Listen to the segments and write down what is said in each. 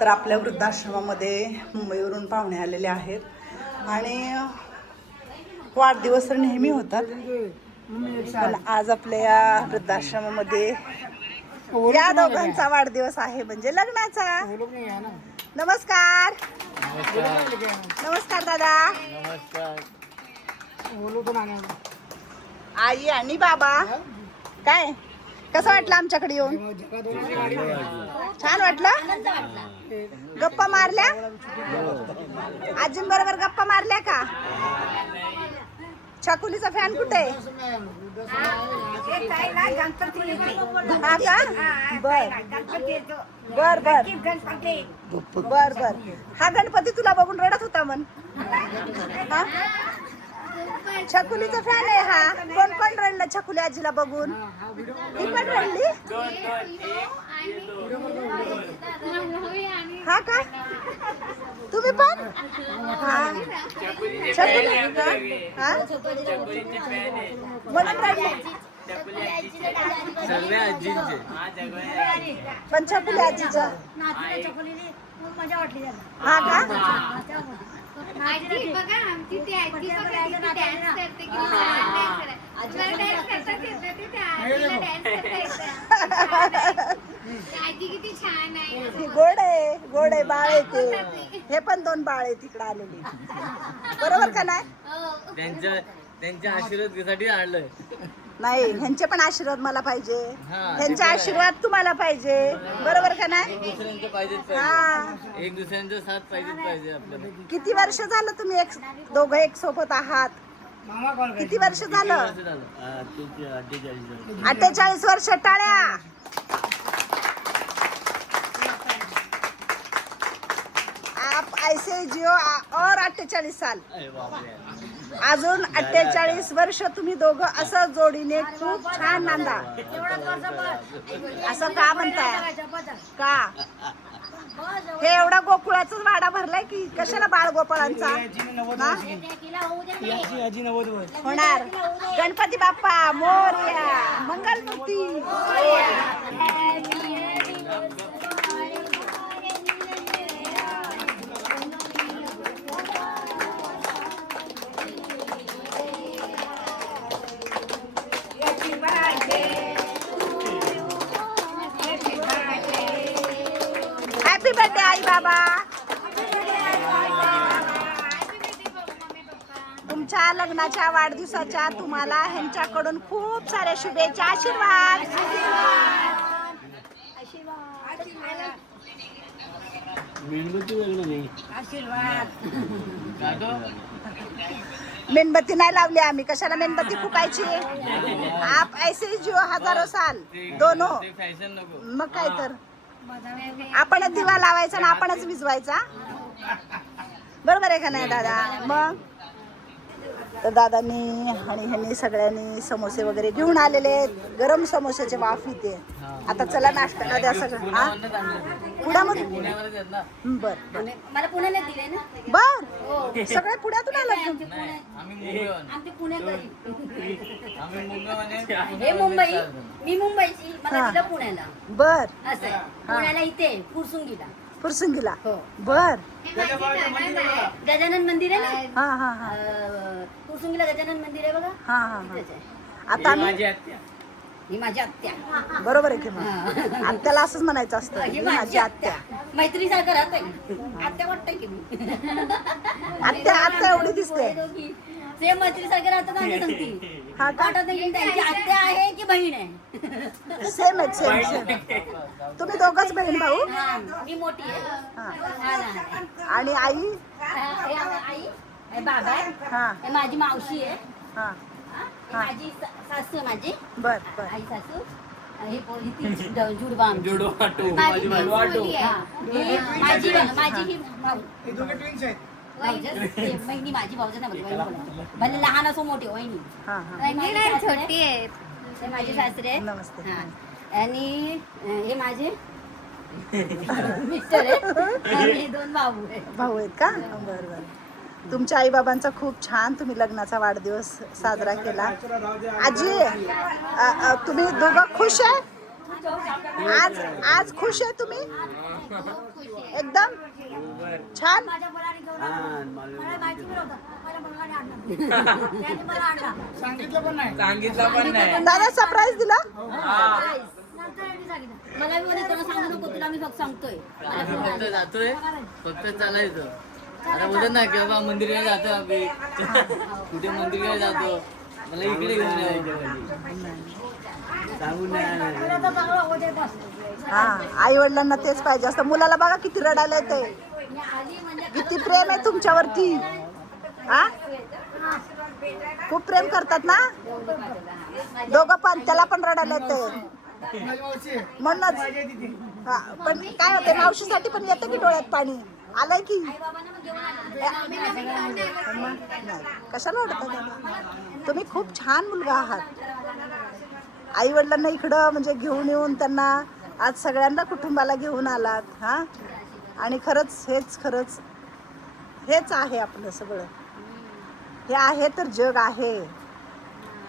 तर आपल्या वृद्धाश्रमामध्ये मुंबईवरून पाहुणे आलेले आहेत आणि वाढदिवस तर नेहमी होतात, पण आज आपल्या या वृद्धाश्रमामध्ये या दोघांचा वाढदिवस आहे, म्हणजे लग्नाचा. नमस्कार. नमस्कार दादा. आई आणि बाबा, काय कसं वाटलं आमच्याकडे येऊन? छान वाटलं. गप्पा मारल्या? आजींबरोबर गप्पा मारल्या का? छकुलीचा फॅन कुठे? हा का? बर बर बर बर बर. हा गणपती तुला बघून रडत होता मन. हा छकुलीचा फॅन आहे हा. कोण कोण रडलं छकुली आजीला बघून? ही पण रडली. हा का? तुम्ही पण? हा छकुली हा म्हणून रडली. पण छकुली आजीच्या हा का? गोड आहे, गोड आहे. बाळ आहे ते. हे पण दोन बाळ आहे तिकडे आलेली, बरोबर का नाही? त्यांच्या आशीर्वादासाठी आणलंय. नाही, ह्यांचे पण आशीर्वाद मला पाहिजे, ह्यांचा आशीर्वाद तुम्हाला पाहिजे, बरोबर का नाही? हा, एक दुसऱ्यांचा साथ पाहिजे आपल्याला. किती वर्ष झालं तुम्ही दोघं एक सोबत आहात? किती वर्ष झालं? 48 वर्ष. टाळ्या. आप ऐसे जिओ और 48 साल. अजून 48 वर्ष तुम्ही दोघं असं जोडीने खूप छान नांदा. असं का म्हणताय? का हे एवढा गोकुळाचा वाडा भरलाय की कशाला बाळ गोपाळांचा होणार? गणपती बाप्पा मोरया, मंगलमूर्ती. हॅपी बर्थडे आई बाबा. तुमच्या लग्नाच्या वाढदिवसाच्या तुम्हाला ह्यांच्याकडून खूप साऱ्या शुभेच्छा. आशीर्वाद. मेणबत्ती नाही लावली आम्ही. कशाला मेणबत्ती फुकायची? आप ऐसे जिओ हजारो साल दोनो. मग काय तर आपणच दिवा लावायचा ना आपणच विजवायचा, बरोबर आहे का नाही दादा? मग तर दादांनी आणि ह्यांनी सगळ्यांनी समोसे वगैरे घेऊन आलेले आहेत. गरम समोसेचे वाफ इथे. आता चला नाश्त्याला द्या सगळं. हा पुण्यामध्ये? बर मला पुण्याला दिले ना. बर सगळे पुण्यातून आलात? हे मुंबई, मी मुंबईची, मला दिलं पुण्याला. बर असं आहे. पुण्याला इथे फुरसुंगीला. फुरसुंगीला. हो. बर गजानन मंदिर आहे ना. हा हा हा. फुरसुंगीला गजानन मंदिर आहे बघा. हा हा तिथेच आहे. आता ही माझी आत्या. बरोबर आहे की मग आत्याला असंच म्हणायचं असतं. ही माझी आत्या. मैत्रीसारखं राहतंय. आत्या वाटतंय की मी. आत्या आत्या एवढी दिसते. सेम मैत्रीसारखं राहतात आणि सांगती. हा का? वाटत नाही त्यांची आत्या आहे की बहीण आहे. सेम आहे. सेम. तुम्ही दोघंच बहीण भाऊ? मी मोठी आहे. हा. आणि आई? आई हे बाबा आहे. हा हे माझी मावशी आहे. हा. हे माझी सासू आहे. माझी बर बर. आई सासू. हे पोरी ती जुडवा आमची. माझी हा. ही माझी ही भाऊ. वहिनी माझी भाऊज नाही बोलत. भले लहान असो मोठी वहिनी. हा हा. छोटी आहे. हे माझे सासरे. नमस्ते. हा. आणि हे माझे मिस्टर आहे आणि 2 भाऊ आहे. भाऊ आहेत का? बर बर. तुमच्या आई बाबांचा खूप छान तुम्ही लग्नाचा वाढदिवस साजरा केला. आजी तुम्ही दोघं खुश आहे? आज आज खुश आहे तुम्ही एकदम छान. माझ्या मुलाने घेऊन आला. मला माहिती पण होतं. माझ्या मुलाने आणलं. त्याने मला आणला. सांगितलं पण नाही. दादा सरप्राईज दिला. नंतर यांनी सांगितलं. मला मी म्हणे तुला सांगू नको, तुला मी फक्त सांगतोय. फक्त जातोय, फक्त चालायचं. आता बोलत ना की बाबा मंदिराला जातो आम्ही. कुठे मंदिराला जातो, मला इकडे घेऊन यायचं. सांगून नाही आलं. तुला तर चांगलं होऊ दे बस. हा, आई वडिलांना तेच पाहिजे असतं. मुलाला बघा किती रडायला येते. मी आली म्हणजे किती प्रेम आहे तुमच्यावरती. हा, खूप प्रेम करतात ना दोघं पण. त्याला पण रडायला येते म्हणूनच. हा, पण काय होते, मावशीसाठी पण येते की डोळ्यात पाणी आलंय की. बाबांना मग घेऊन आला. नाही, कशाला वाटत. तुम्ही खूप छान मुलगा आहात. आई वडिलांना इकडं म्हणजे घेऊन येऊन त्यांना आज सगळ्यांना कुटुंबाला घेऊन आलात. हा, आणि खरंच हेच आहे आपलं सगळं. हे आहे तर जग आहे.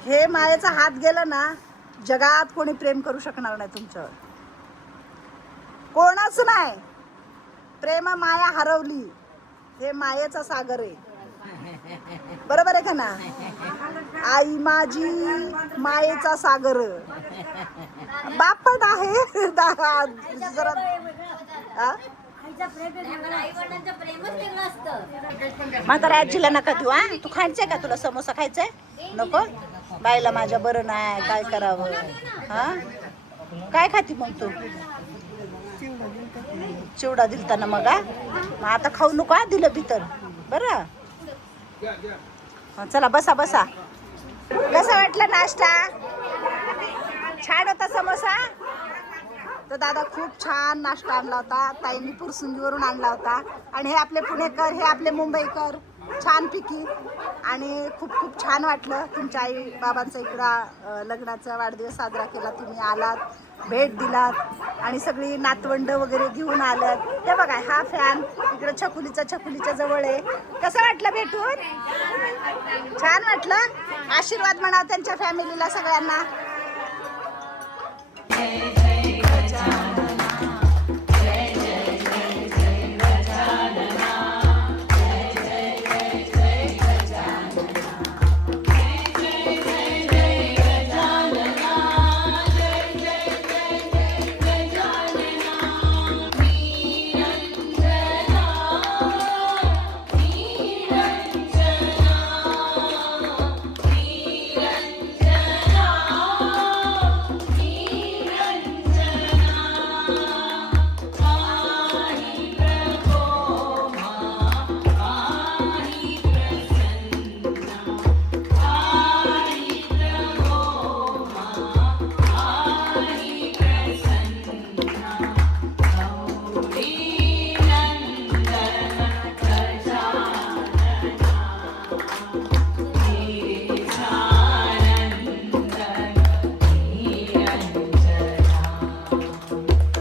हे मायेचा हात गेला ना, जगात कोणी प्रेम करू शकणार नाही तुमच्यावर. कोणच नाही. प्रेम माया हरवली. हे मायेचा सागर आहे. बरोबर आहे का ना. आई माझी मायेचा सागर. बाप पण आहे जरा. हा? आईचं प्रेम वेगळं, आई-वडिलांचं प्रेमच वेगळं असतं. म्हातारा आजीला नका देऊ. हा, तू खायचंय का, तुला समोसा खायचाय नको. बाईला माझ्या बरं नाही, काय करावं. हा, काय खाती मग तू. चिवडा दिलता ना मग. मग आता खाऊ नको. दिलं बी तर बरं. चला बसा बसा. कसा वाटला नाश्ता. छान होता समोसा. तर दादा खूप छान नाश्ता आणला होता. ताईंनी पुरसुंगीवरून आणला होता. आणि हे आपले पुणेकर, हे आपले मुंबईकर छानपैकी. आणि खूप खूप छान वाटलं. तुमच्या आई बाबांचा इकडं लग्नाचा वाढदिवस साजरा केला. तुम्ही आलात, भेट दिलात आणि सगळी नातवंड वगैरे घेऊन आल्यात. हे बघा, हा फॅन इकडं छकुलीच्या जवळ आहे. कसं वाटलं भेटून. छान वाटलं. आशीर्वाद म्हणा त्यांच्या फॅमिलीला सगळ्यांना.